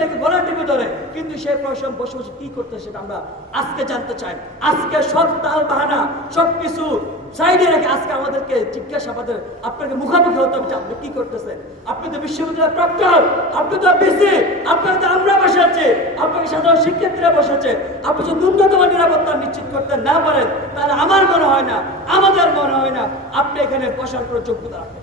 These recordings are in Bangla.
লেগে গলা টিপে ধরে, কিন্তু সেই প্রশাসন বসে বসে কি করতে সেটা আমরা আজকে জানতে চাই। আজকে সব তাল বাহানা সবকিছু সাইডে রেখে আজকে আমাদেরকে জিজ্ঞাসাবাদের আপনাকে মুখোমুখি হতে হবে যে আপনি কি করতেছেন। আপনি তো বিশ্ববিদ্যালয়ের প্রক্টর, আপনি তো বিসি, আপনাকে তো আমরা বসে আছি, আপনাকে সাধারণ শিক্ষার্থীরা বসে আছে। আপনি যদি ন্যূনতম নিরাপত্তা নিশ্চিত করতে না পারেন, তাহলে আমার মনে হয় না, আমাদের মনে হয় না আপনি এখানে বসার কোনো যোগ্যতা রাখেন।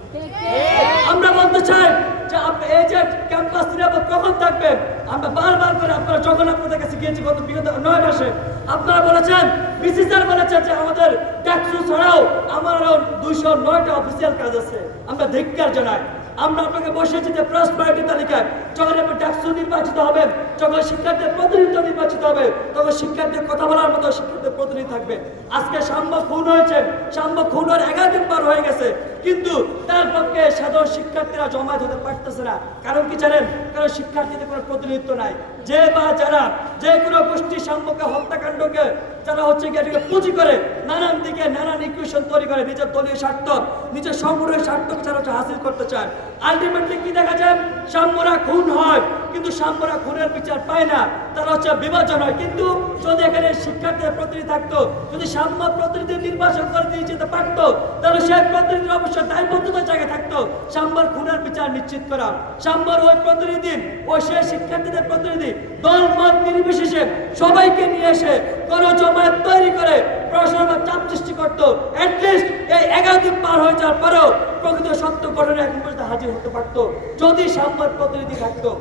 আমরা বলতে চাই যে আপনি এই যে ক্যাম্পাস নিরাপদ কখন থাকবেন? আমরা বারবার করে আপনারা যখন আপনাদের কাছে গিয়েছি গত বিগত 9 মাসে, আপনারা বলেছেন, বিসি স্যার বলেছেন যে আমাদের ডাকসু ছাড়াও আমার আরো 209টা অফিসিয়াল কাজ আছে। আমরা ধিক্কার জানাই। আমরা আপনাকে বসেছি যে ফার্স্ট প্রায়োরিটি তালিকায়, যখন আপনি ডাকসু নির্বাচিত হবেন, যখন শিক্ষার্থীর প্রতিনিধিত্ব নির্বাচিত হবে, তখন শিক্ষার্থীর কথা বলার মতো শিক্ষার্থীর প্রতিনিধি থাকবে। আজকে সাম্য খুন হয়েছে, সাম্য খুন হওয়ার 11 দিন পার হয়ে গেছে, কিন্তু তার পক্ষে সাধারণ শিক্ষার্থীরা জমায়েত হতে পারতেছে না। কারণ কি জানেন? কারণ শিক্ষার্থীদের কোনো প্রতিনিধিত্ব নাই। যে বা যারা যে কোনো গোষ্ঠী সাম্যকে হত্যাকাণ্ডকে যারা হচ্ছে এটাকে পুঁজি করে নানান দিকে নানান ইকুয়েশন তৈরি করে নিজের দলীয় স্বার্থ, নিজের সংগ্রহের স্বার্থকে যারা হাসিল করতে চায়, আলটিমেটলি কি দেখা যায়? সাম্যরা খুন হয়, কিন্তু সাম্যরা খুনের বিচার পায় না, তারা হচ্ছে বিভাজন হয়। কিন্তু যদি এখানে শিক্ষার্থীদের প্রতিনিধি থাকতো, যদি সাম্য প্রতিনিধি নির্বাচন করে দিয়ে যেতে পারতো, তাহলে সেই প্রতিনিধির অবশ্যই দায়বদ্ধতার জায়গায় থাকতো সাম্যর খুনের বিচার নিশ্চিত করা। সাম্যর ওই প্রতিনিধি ও সেই শিক্ষার্থীদের প্রতিনিধি দল মত নির্বিশেষে সবাইকে নিয়ে এসে গণজমায়েত তৈরি করে প্রশাসনের চাপ সৃষ্টি করতো। অ্যাটলিস্ট এই 11 দিন পার হয়ে যাওয়ার পরেও প্রকৃত সত্য ঘটনা এখন পর্যন্ত হাজির হতে পারতো যদি সাম্যর প্রতিনিধি থাকতো।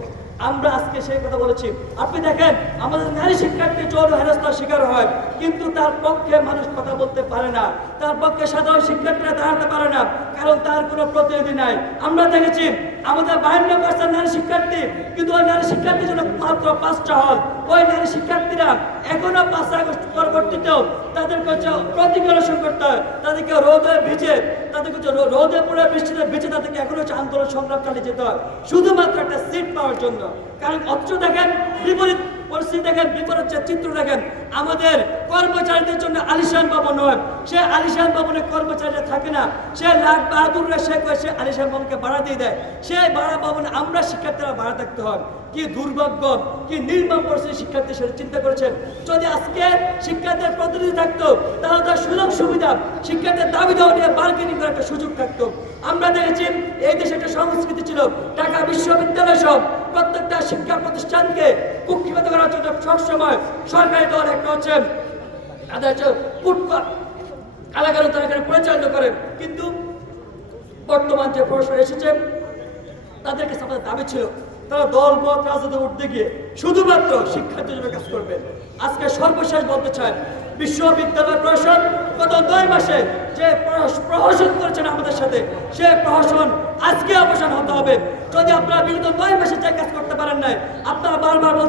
আমরা আজকে সেই কথা বলেছি। আপনি দেখেন, আমাদের নারী শিক্ষার্থী যৌন হেনস্থার শিকার হয়, কিন্তু তার পক্ষে মানুষ কথা বলতে পারে না, তার পক্ষে সাধারণ শিক্ষার্থীরা দাঁড়াতে পারে না, কারণ তার কোনো প্রতিনিধি নাই। আমরা দেখেছি আমাদের 52% নারী শিক্ষার্থী, কিন্তু ওই নারী শিক্ষার্থীর জন্য মাত্র 5টা হল। ওই নারী শিক্ষার্থীরা এখনো 5 আগস্ট পরবর্তীতেও তাদেরকে হচ্ছে প্রতিকরণ করতে হয়, তাদেরকে রোদে ভিজে, তাদেরকে হচ্ছে রোদে পড়ে বৃষ্টিতে ভিজে তাদেরকে এখনো হচ্ছে আন্দোলন সংগ্রাম চালিয়ে যেতে হয় শুধুমাত্র একটা সিট পাওয়ার জন্য। কারণ অথচ দেখেন বিপরীত পরিস্থিতি, দেখেন বিপরীত চিত্র দেখেন, আমাদের কর্মচারীদের জন্য আলিশান ভবন হয়, সে আলিশান ভবনে কর্মচারীরা থাকে না, সে লাখ বাহাদুররা সে আলিশান ভবনকে ভাড়া দিয়ে দেয়, সেই ভাড়া ভবনে আমরা শিক্ষার্থীরা ভাড়া থাকতে হয়। কি দুর্ভাগ্য, কি নির্মম পরিস্থিতি শিক্ষার্থী সেটা চিন্তা করেছেন। যদি আজকে শিক্ষার্থীর প্রতিনিধি থাকতো, তাহলে তার সুযোগ সুবিধা শিক্ষার্থীর দাবি দেওয়া নিয়ে বার্গেনিং করার একটা সুযোগ থাকতো। আমরা দেখেছি এই দেশে একটা সংস্কৃতি ছিল, ঢাকা বিশ্ববিদ্যালয় সব প্রত্যেকটা শিক্ষা প্রতিষ্ঠানকে কুক্ষিগত করার জন্য সবসময় সরকারি দল একটা হচ্ছে তাদের হচ্ছে কারাগার তারা এখানে পরিচালনা করে। কিন্তু বর্তমান যে প্রশাসন এসেছে, তাদের কাছে আমাদের দাবি ছিল তারা দল মত রাজনীতি উঠতে গিয়ে শুধুমাত্র শিক্ষার্থীর জন্য কাজ করবে। আজকে সর্বশেষ বলতে চাই, বিশ্ববিদ্যালয় প্রশাসন গত 9 মাসে যে প্রহসন করেছেন আমাদের সাথে, সে প্রহসন আজকে অবসান হতে হবে। যদি আপনারা বিগত 9 মাসে যে কাজ করতে পারেন নাই, আপনারা বারবার বলছেন